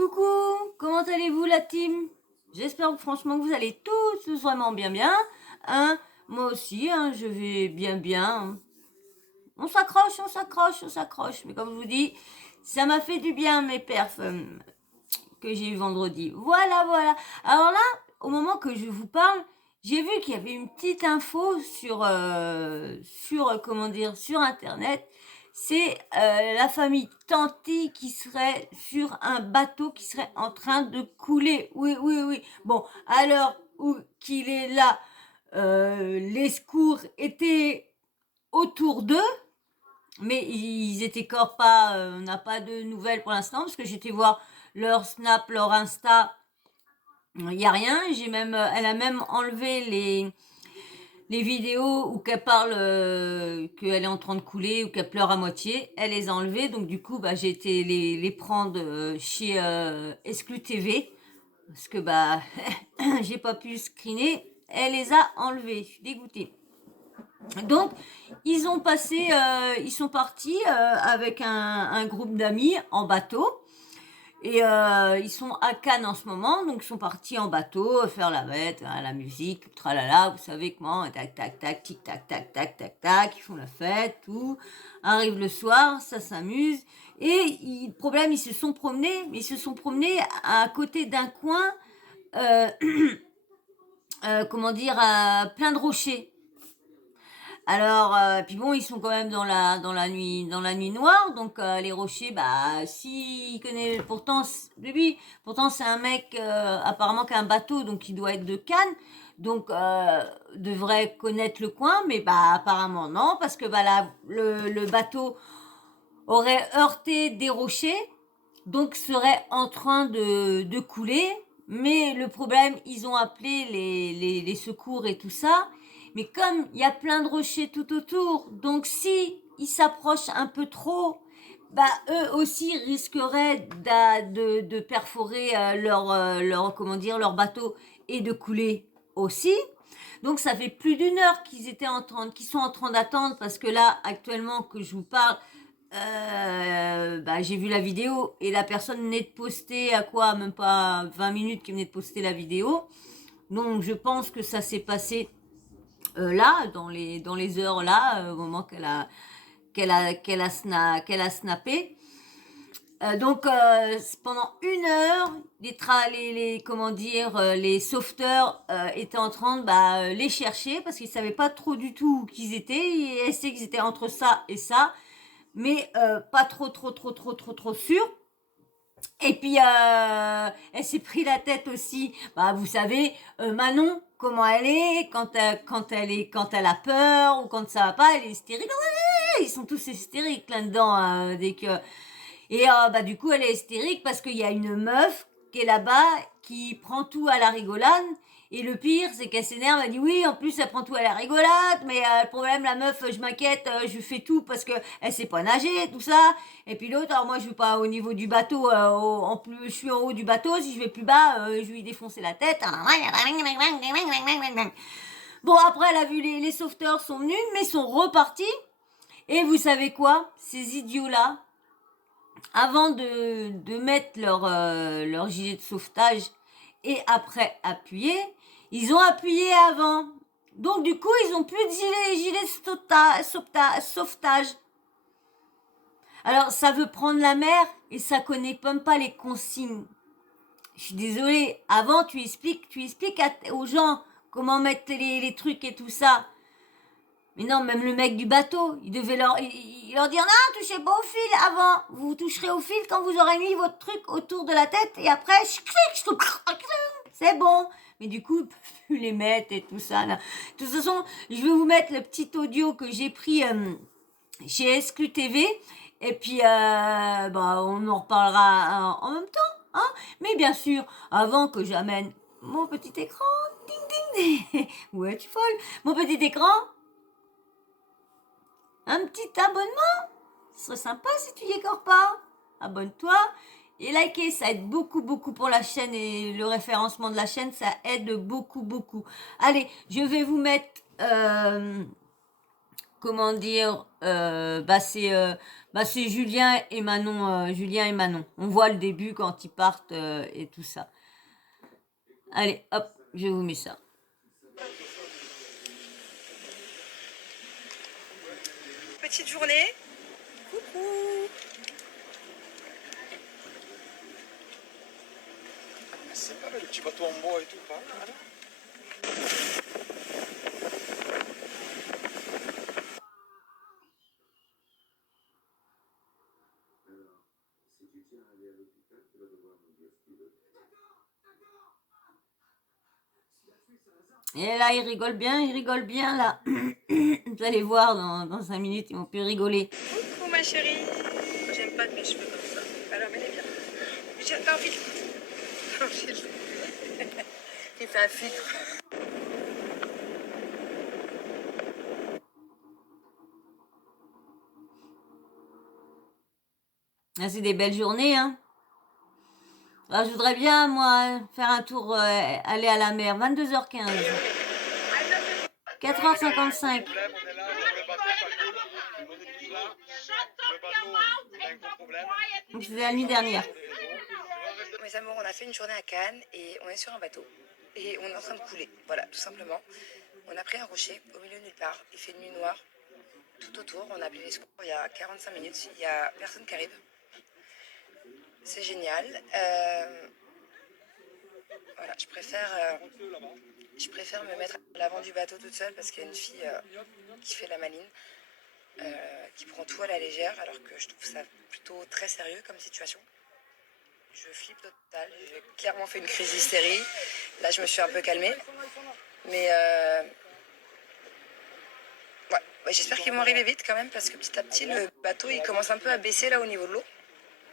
Coucou, comment allez-vous la team? J'espère que franchement que vous allez tous vraiment bien, hein. Moi aussi, hein, je vais bien, hein. On s'accroche. Mais comme je vous dis, ça m'a fait du bien mes perfs que j'ai eu vendredi. Voilà. Alors là, au moment que je vous parle, j'ai vu qu'il y avait une petite info comment dire, sur Internet. C'est la famille Tanti qui serait sur un bateau qui serait en train de couler. Oui. Bon, alors où qu'il est là, les secours étaient autour d'eux, mais ils étaient encore pas, on n'a pas de nouvelles pour l'instant parce que j'étais voir leur Snap, leur Insta, il y a rien. Elle a même enlevé les vidéos où qu'elle parle qu'elle est en train de couler ou qu'elle pleure à moitié. Elle les a enlevées, donc du coup, bah, j'ai été les prendre chez Exclu TV parce que bah j'ai pas pu screener. Elle les a enlevées. Je suis dégoûtée. Donc, ils sont partis avec un groupe d'amis en bateau. Et ils sont à Cannes en ce moment, donc ils sont partis en bateau faire la fête, hein, la musique, tralala, vous savez comment, tac, tic, tac, ils font la fête, tout. Arrive le soir, ça s'amuse. Et le problème, ils se sont promenés, mais ils se sont promenés à côté d'un coin, euh, comment dire, plein de rochers. Alors, puis bon, ils sont quand même dans la nuit noire, donc les rochers, bah, s'il connaît, pourtant c'est un mec apparemment qui a un bateau, donc il doit être de Cannes, donc devrait connaître le coin, mais bah apparemment non, parce que bah le bateau aurait heurté des rochers, donc serait en train de couler. Mais le problème, ils ont appelé les secours et tout ça. Mais comme il y a plein de rochers tout autour, donc si ils s'approchent un peu trop, bah eux aussi risqueraient de perforer comment dire, leur bateau et de couler aussi. Donc ça fait plus d'une heure qu'ils sont en train d'attendre parce que là actuellement que je vous parle, bah, j'ai vu la vidéo et la personne venait de poster à quoi, même pas 20 minutes qui venait de poster la vidéo. Donc je pense que ça s'est passé là, dans les heures là, au moment qu'elle a snappé. Donc pendant une heure, comment dire, les sauveteurs étaient en train de les chercher parce qu'ils savaient pas trop du tout où qu'ils étaient. Ils essayaient qu'ils étaient entre ça et ça, mais pas trop sûr. Et puis elle s'est pris la tête aussi. Bah vous savez, Manon, comment elle est quand elle a peur ou quand ça va pas, elle est hystérique. Ouais, ils sont tous hystériques là-dedans dès que. Et bah du coup elle est hystérique parce qu'il y a une meuf qui est là-bas qui prend tout à la rigolade. Et le pire, c'est qu'elle s'énerve, elle dit oui, en plus elle prend tout à la rigolade, mais le problème, la meuf, je m'inquiète, je fais tout parce que elle sait pas nager, tout ça. Et puis l'autre, alors moi je suis pas au niveau du bateau, en plus je suis en haut du bateau, si je vais plus bas, je vais lui défoncer la tête. Bon, après elle a vu les sauveteurs sont venus, mais sont repartis. Et vous savez quoi? Ces idiots-là, avant de mettre leur gilet de sauvetage et après appuyer, ils ont appuyé avant. Donc du coup, ils ont plus de gilet de sauvetage. Alors, ça veut prendre la mer et ça connaît même pas les consignes. Je suis désolée, avant tu expliques aux gens comment mettre les trucs et tout ça. Mais non, même le mec du bateau, il leur dire non, touchez pas au fil avant. Vous toucherez au fil quand vous aurez mis votre truc autour de la tête et après, c'est bon. Mais du coup, ils peuvent plus les mettre et tout ça. Là. De toute façon, je vais vous mettre le petit audio que j'ai pris chez Exclu TV. Et puis, bah, on en reparlera en même temps. Hein. Mais bien sûr, avant que j'amène mon petit écran, ding ding, ouais, tu folle, mon petit écran, un petit abonnement, ce serait sympa si tu y es encore pas. Abonne-toi et likez, ça aide beaucoup pour la chaîne et le référencement de la chaîne, ça aide beaucoup. Allez, je vais vous mettre, comment dire, bah c'est Bah, c'est Julien et Manon. On voit le début quand ils partent et tout ça. Allez, hop, je vous mets ça. Petite journée. Coucou. C'est pas mal, le petit bateau en bois et tout, pas mal, hein. Et là, ils rigolent bien, là. Vous allez voir, dans 5 minutes, ils vont plus rigoler. Coucou ma chérie. J'aime pas de mes cheveux comme ça. Alors, mais elle est bien. T'as un filtre. Un filtre. Il fait un filtre. Ah, c'est des belles journées, hein. Ah, je voudrais bien, moi, faire un tour, aller à la mer. 22h15. 4h55. On est là, le bateau, ça coule. On est tous là. Le bateau, il a un gros problème. Donc, c'était la nuit dernière. Mes amours, on a fait une journée à Cannes et on est sur un bateau. Et on est en train de couler. Voilà, tout simplement. On a pris un rocher au milieu de nulle part. Il fait nuit noire. Tout autour, on a appelé les secours il y a 45 minutes. Il n'y a personne qui arrive. C'est génial. Voilà, je préfère me mettre à l'avant du bateau toute seule parce qu'il y a une fille qui fait la maline, qui prend tout à la légère, alors que je trouve ça plutôt très sérieux comme situation. Je flippe total, j'ai clairement fait une crise d'hystérie. Là, je me suis un peu calmée. Mais ouais, j'espère qu'ils vont arriver vite quand même parce que petit à petit, le bateau il commence un peu à baisser là au niveau de l'eau.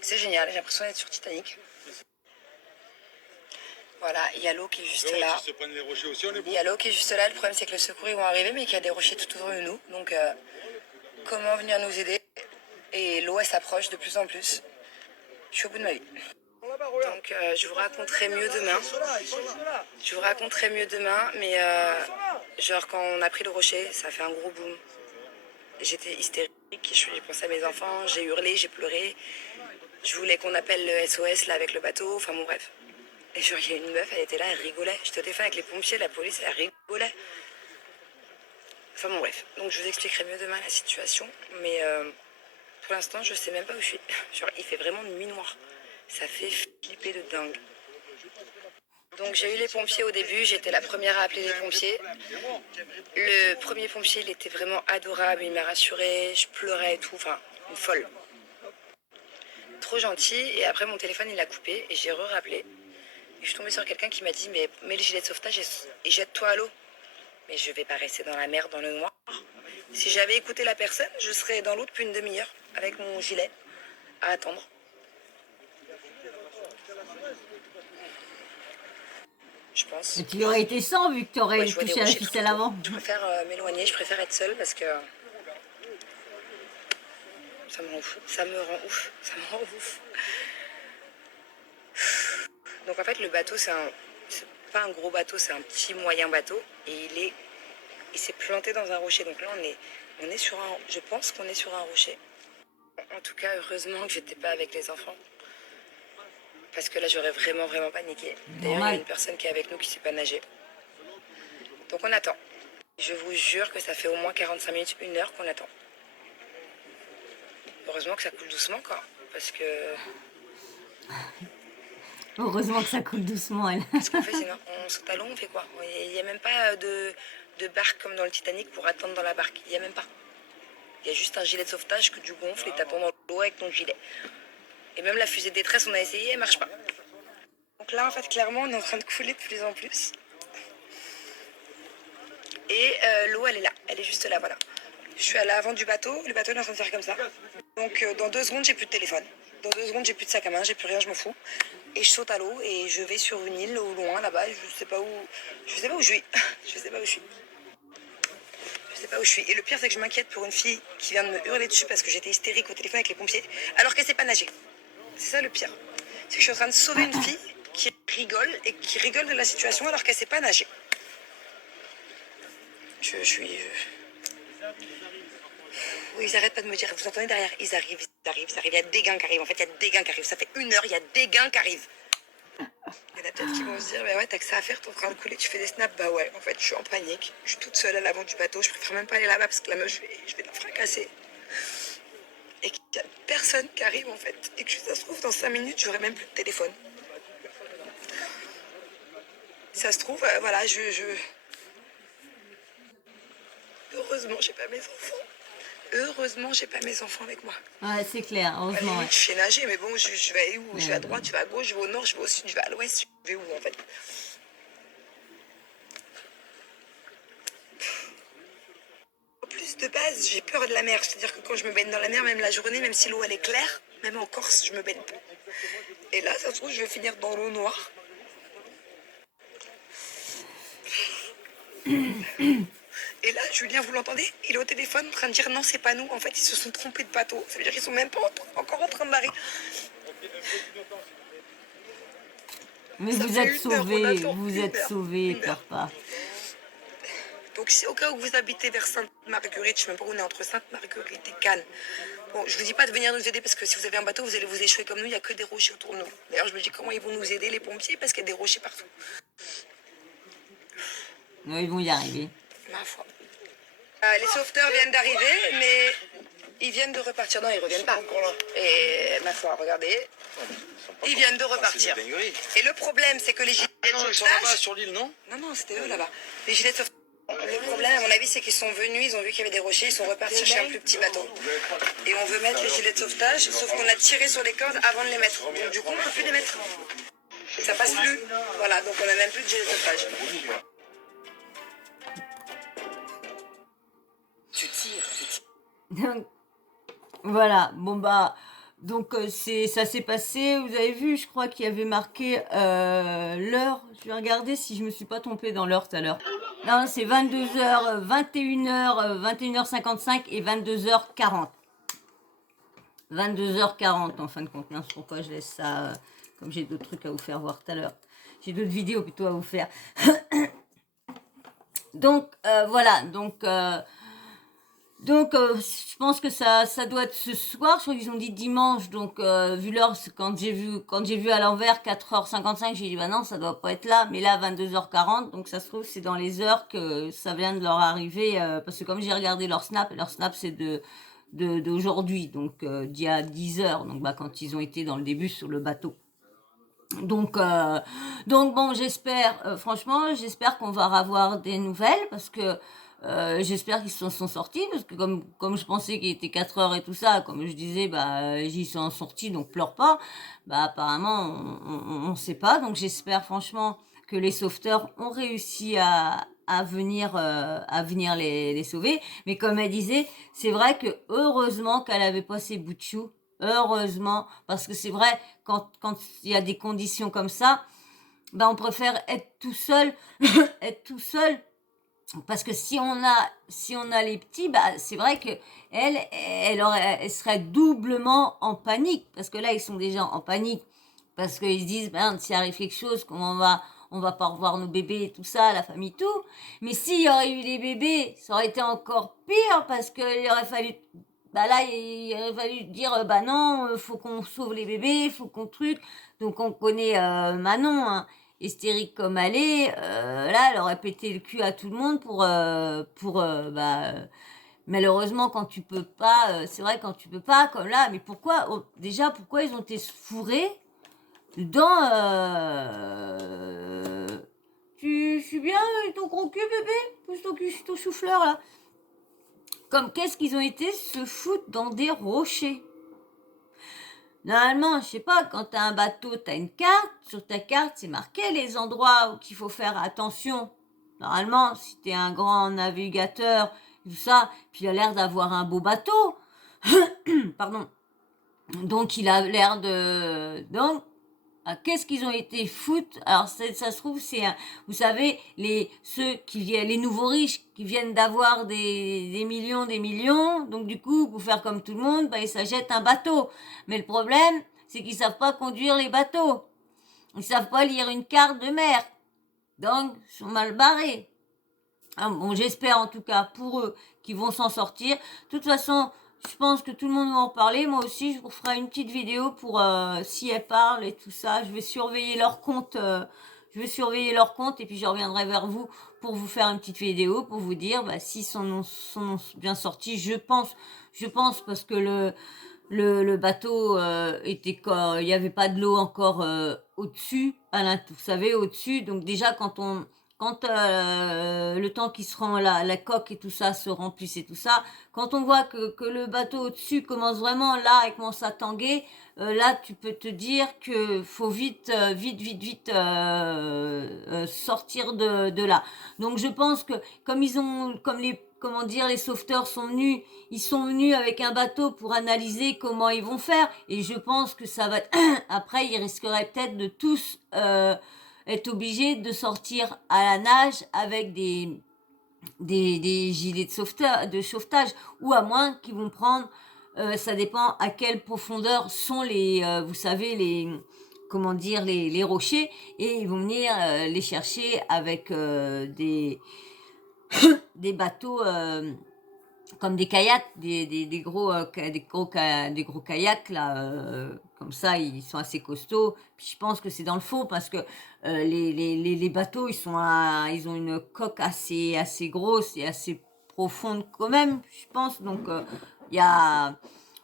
C'est génial, j'ai l'impression d'être sur Titanic. Voilà, il y a l'eau qui est juste là. Il y a l'eau qui est juste là. Le problème, c'est que le secours ils vont arriver, mais qu'il y a des rochers tout autour de nous. Donc, comment venir nous aider? Et l'eau, elle s'approche de plus en plus. Je suis au bout de ma vie. Donc, je vous raconterai mieux demain. Je vous raconterai mieux demain, mais genre, quand on a pris le rocher, ça a fait un gros boom. J'étais hystérique, j'ai pensé à mes enfants, j'ai hurlé, j'ai pleuré. Je voulais qu'on appelle le SOS là avec le bateau, enfin bon bref. Et genre, il y a une meuf, elle était là, elle rigolait. J'étais au téléphone avec les pompiers, la police, elle rigolait. Enfin bon bref, donc je vous expliquerai mieux demain la situation. Mais pour l'instant, je sais même pas où je suis. Genre, il fait vraiment nuit noire. Ça fait flipper de dingue. Donc j'ai eu les pompiers au début, j'étais la première à appeler les pompiers. Le premier pompier, il était vraiment adorable, il m'a rassurée, je pleurais et tout, enfin, une folle. Trop gentil, et après mon téléphone il a coupé et j'ai re-rappelé. Et je suis tombée sur quelqu'un qui m'a dit mais mets le gilet de sauvetage et jette-toi à l'eau. Mais je vais pas rester dans la mer, dans le noir. Si j'avais écouté la personne, je serais dans l'eau depuis une demi-heure avec mon gilet à attendre. Je pense. Et tu aurais été sans vu que tu aurais Ouais, je vois des touché à la rochers tout ficelle autour. avant. Je préfère m'éloigner, je préfère être seule parce que ça me rend ouf. Ça me rend ouf. Ça me rend ouf. Donc en fait, le bateau, c'est pas un gros bateau, c'est un petit moyen bateau. Et il s'est planté dans un rocher. Donc là, on est sur un, je pense qu'on est sur un rocher. En tout cas, heureusement que j'étais pas avec les enfants. Parce que là, j'aurais vraiment, vraiment paniqué. D'ailleurs, il y a une personne qui est avec nous qui sait pas nager. Donc on attend. Je vous jure que ça fait au moins 45 minutes, 1 heure qu'on attend. Heureusement que ça coule doucement, quoi. Parce que... Heureusement que ça coule doucement, elle. Qu'est-ce qu'on fait sinon? On saute à l'eau, on fait quoi? Il n'y a même pas de barque comme dans le Titanic pour attendre dans la barque. Il n'y a même pas. Il y a juste un gilet de sauvetage que tu gonfles et t'attends dans l'eau avec ton gilet. Et même la fusée de détresse, on a essayé, elle marche pas. Donc là, en fait, clairement, on est en train de couler de plus en plus. Et l'eau, elle est là. Elle est juste là, voilà. Je suis à l'avant du bateau. Le bateau est en train de faire comme ça. Donc dans 2 secondes, j'ai plus de téléphone. Dans 2 secondes, j'ai plus de sac à main, j'ai plus rien, je m'en fous. Et je saute à l'eau et je vais sur une île au loin, là-bas. Je sais pas où je suis. Je sais pas où je suis. Je sais pas où je suis. Et le pire, c'est que je m'inquiète pour une fille qui vient de me hurler dessus parce que j'étais hystérique au téléphone avec les pompiers, alors qu'elle sait pas nager. C'est ça le pire. C'est que je suis en train de sauver une fille qui rigole et qui rigole de la situation alors qu'elle sait pas nager. Je suis... ils arrêtent pas de me dire, vous entendez derrière, ils arrivent, il y a des gains qui arrivent, en fait, il y a des gains qui arrivent, ça fait 1 heure, il y a des gains qui arrivent. Il y en a peut-être qui vont se dire, bah ouais, t'as que ça à faire, t'es en train de couler, tu fais des snaps, bah ouais, en fait, je suis en panique, je suis toute seule à l'avant du bateau, je préfère même pas aller là-bas parce que la meuf, je vais la fracasser. Et qu'il y a personne qui arrive, en fait, et que ça se trouve, dans 5 minutes, j'aurai même plus de téléphone. Ça se trouve, voilà, heureusement, j'ai pas mes enfants. Heureusement, j'ai pas mes enfants avec moi. Ouais, c'est clair, heureusement. Je fais nager, mais bon, je vais aller où? Je vais à droite, je vais à gauche, je vais au nord, je vais au sud, je vais à l'ouest, je vais où en fait? En plus, de base, j'ai peur de la mer. C'est-à-dire que quand je me baigne dans la mer, même la journée, même si l'eau elle est claire, même en Corse, je me baigne pas. Et là, ça se trouve, je vais finir dans l'eau noire. Et là, Julien, vous l'entendez? Il est au téléphone en train de dire non, c'est pas nous. En fait, ils se sont trompés de bateau. Ça veut dire qu'ils sont même pas encore en train de barrer. Mais vous êtes sauvés, pleure pas. Donc, si au cas où vous habitez vers Sainte-Marguerite, je sais même pas où on est, entre Sainte-Marguerite et Cannes. Bon, je vous dis pas de venir nous aider parce que si vous avez un bateau, vous allez vous échouer comme nous, il y a que des rochers autour de nous. D'ailleurs, je me dis comment ils vont nous aider, les pompiers, parce qu'il y a des rochers partout. Oui, ils vont y arriver. Ma foi. Les sauveteurs viennent d'arriver, mais ils viennent de repartir. Non, ils reviennent pas. Et ma foi, regardez. Ils viennent de repartir. Et le problème, c'est que les gilets de sauvetage... Ils sont là-bas sur l'île, non? Non, c'était eux là-bas. Les gilets de sauvetage... Le problème, à mon avis, c'est qu'ils sont venus, ils ont vu qu'il y avait des rochers, ils sont repartis chercher un plus petit bateau. Et on veut mettre les gilets de sauvetage, sauf qu'on a tiré sur les cordes avant de les mettre. Donc du coup, on ne peut plus les mettre. Ça passe plus. Voilà, donc on n'a même plus de gilets de sauvetage. Tu tires. Donc, voilà, bon bah, donc ça s'est passé, vous avez vu, je crois qu'il y avait marqué l'heure, je vais regarder si je me suis pas trompée dans l'heure tout à l'heure. Non, c'est 22h, 21h, 21h55 et 22h40. 22h40 en fin de compte, c'est pourquoi je laisse ça, comme j'ai d'autres trucs à vous faire voir tout à l'heure. J'ai d'autres vidéos plutôt à vous faire. Donc, voilà, donc, je pense que ça doit être ce soir. Je crois qu'ils ont dit dimanche. Donc, vu l'heure, quand j'ai vu à l'envers 4h55, j'ai dit, bah non, ça doit pas être là. Mais là, 22h40. Donc, ça se trouve, c'est dans les heures que ça vient de leur arriver. Parce que comme j'ai regardé leur snap c'est d'aujourd'hui. Donc, d'il y a 10 heures. Donc, bah, quand ils ont été dans le début sur le bateau. Donc bon, franchement, j'espère qu'on va avoir des nouvelles parce que j'espère qu'ils se sont sortis parce que comme je pensais qu'il était 4 heures et tout ça, comme je disais, bah j'y sont sortis, donc pleure pas. Bah apparemment on sait pas, donc j'espère franchement que les sauveteurs ont réussi à venir les sauver. Mais comme elle disait, c'est vrai que heureusement qu'elle avait pas ses bouts de chou. Heureusement, parce que c'est vrai, quand il y a des conditions comme ça, ben on préfère être tout seul, parce que si on a les petits, bah c'est vrai que elle serait doublement en panique, parce que là ils sont déjà en panique, parce qu'ils se disent, ben s'il arrive quelque chose, comment on va pas revoir nos bébés et tout ça, la famille, tout. Mais s'il y aurait eu des bébés, ça aurait été encore pire, parce qu'il aurait fallu... Bah là, il aurait fallu dire, bah non, faut qu'on sauve les bébés, faut qu'on truc. Donc on connaît Manon, hein, hystérique comme elle est. Là, elle aurait pété le cul à tout le monde malheureusement, quand tu peux pas, c'est vrai, quand tu peux pas, comme là, mais pourquoi ils ont été fourrés dans... Tu suis bien ton gros cul, bébé? Pousse ton souffleur, là. Comme qu'est-ce qu'ils ont été se foutre dans des rochers. Normalement, je sais pas, quand t'as un bateau, t'as une carte. Sur ta carte, c'est marqué les endroits où il faut faire attention. Normalement, si t'es un grand navigateur, tout ça, puis il a l'air d'avoir un beau bateau. Pardon. Donc, il a l'air de... Donc, qu'est-ce qu'ils ont été foutre? Alors ça se trouve vous savez les nouveaux riches qui viennent d'avoir des millions, donc du coup pour faire comme tout le monde, bah ils s'achètent un bateau. Mais le problème c'est qu'ils savent pas conduire les bateaux, ils savent pas lire une carte de mer, donc ils sont mal barrés. Hein, bon, j'espère en tout cas pour eux qu'ils vont s'en sortir. De toute façon, je pense que tout le monde va en parler. Moi aussi, je vous ferai une petite vidéo pour si elles parlent et tout ça. Je vais surveiller leur compte. Je vais surveiller leur compte et puis je reviendrai vers vous pour vous faire une petite vidéo pour vous dire bah, si sont bien sortis. Je pense parce que le bateau était il n'y avait pas de l'eau encore au-dessus, vous savez, au-dessus. Donc déjà quand le temps qui se rend la coque et tout ça se remplisse et tout ça, quand on voit que le bateau au-dessus commence vraiment là et commence à tanguer, là tu peux te dire que faut vite sortir de là. Donc je pense que comme les comment dire les sauveteurs sont venus, ils sont venus avec un bateau pour analyser comment ils vont faire et je pense que ça va après ils risqueraient peut-être de tous être obligés de sortir à la nage avec des gilets de sauvetage ou à moins qu'ils vont prendre ça dépend à quelle profondeur sont vous savez comment dire les rochers et ils vont venir les chercher avec des bateaux comme des kayaks, des gros kayaks là, comme ça ils sont assez costauds. Puis je pense que c'est dans le fond parce que les bateaux ils ont une coque assez grosse et assez profonde quand même, je pense. Donc il y a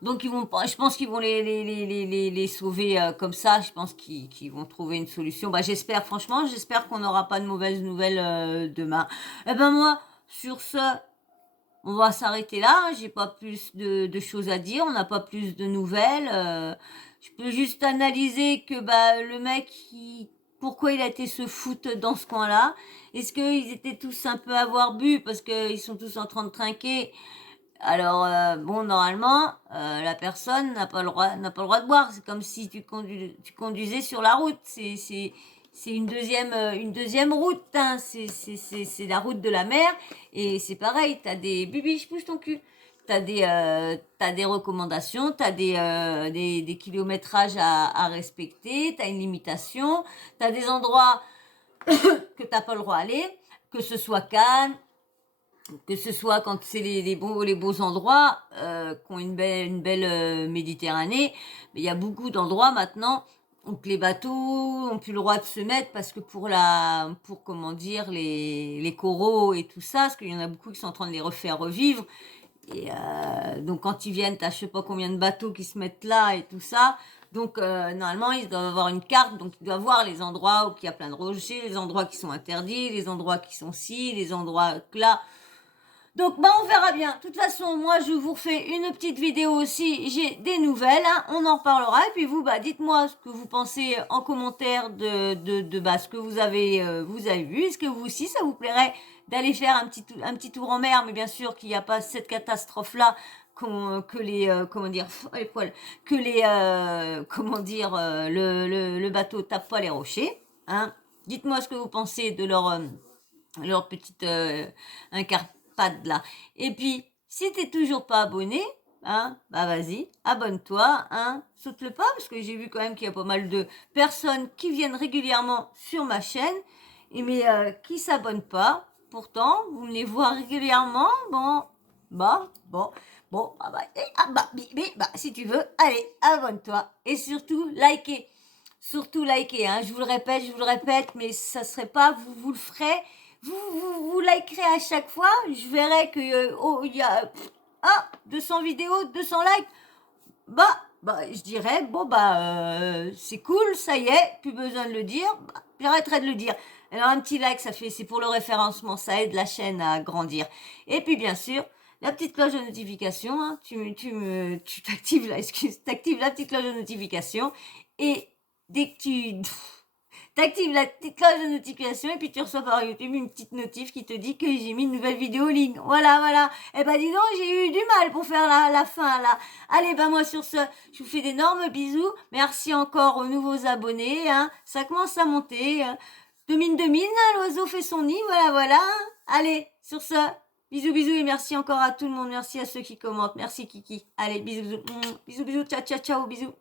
donc je pense qu'ils vont les sauver comme ça. Je pense qu'ils vont trouver une solution. Bah franchement, j'espère qu'on n'aura pas de mauvaises nouvelles demain. Eh ben moi, sur ce, on va s'arrêter là, j'ai pas plus de choses à dire, on n'a pas plus de nouvelles. Je peux juste analyser que bah le mec, pourquoi il a été se foutre dans ce coin-là. Est-ce qu'ils étaient tous un peu à avoir bu parce qu'ils sont tous en train de trinquer. Alors bon, normalement, la personne n'a pas le droit de boire. C'est comme si tu conduisais sur la route. C'est une deuxième route. Hein. C'est la route de la mer. Et c'est pareil. T'as des bibiches, pousse ton cul. T'as des recommandations. T'as des kilométrages à respecter. T'as une limitation. T'as des endroits que t'as pas le droit d'aller. Que ce soit Cannes. Que ce soit quand c'est les beaux endroits qui ont une belle Méditerranée, mais il y a beaucoup d'endroits maintenant où que les bateaux ont plus le droit de se mettre parce que pour comment dire les coraux et tout ça, parce qu'il y en a beaucoup qui sont en train de les refaire revivre. Et donc quand ils viennent, t'as je sais pas combien de bateaux qui se mettent là et tout ça. Donc normalement ils doivent avoir une carte, donc ils doivent voir les endroits où il y a plein de rochers, les endroits qui sont interdits, les endroits qui sont ci, les endroits là. Donc, bah, on verra bien. De toute façon, moi, je vous refais une petite vidéo aussi. J'ai des nouvelles, hein, on en parlera. Et puis vous, bah, dites-moi ce que vous pensez en commentaire de ce que vous avez vu. Est-ce que vous aussi, ça vous plairait d'aller faire un petit tour en mer, mais bien sûr qu'il n'y a pas cette catastrophe-là que les comment dire les poils que les comment dire le bateau tape pas les rochers, hein. Dites-moi ce que vous pensez de leur petite incarpade là. Et puis, si t'es toujours pas abonné, hein, bah vas-y, abonne-toi, hein, saute le pas, parce que j'ai vu quand même qu'il y a pas mal de personnes qui viennent régulièrement sur ma chaîne, mais qui s'abonnent pas. Pourtant, vous me les voir régulièrement, si tu veux, allez, abonne-toi. Et surtout, likez. Surtout likez, hein. Je vous le répète, mais ça serait pas, vous le ferez. Vous likerez à chaque fois. Je verrai que, il y a 200 vidéos, 200 likes. Je dirais, c'est cool, ça y est, plus besoin de le dire. J'arrêterai de le dire. Alors, un petit like, c'est pour le référencement, ça aide la chaîne à grandir. Et puis, bien sûr, la petite cloche de notification, hein, t'actives la petite cloche de notification. Et dès que t'actives la petite cloche de notification et puis tu reçois par YouTube une petite notif qui te dit que j'ai mis une nouvelle vidéo en ligne. Voilà. Eh ben dis donc, j'ai eu du mal pour faire la fin là. Allez, moi sur ce, je vous fais d'énormes bisous. Merci encore aux nouveaux abonnés. Hein. Ça commence à monter. Hein. De mine, hein, l'oiseau fait son nid. Voilà. Allez, sur ce, bisous et merci encore à tout le monde. Merci à ceux qui commentent. Merci Kiki. Allez, bisous. Bisous, ciao, bisous.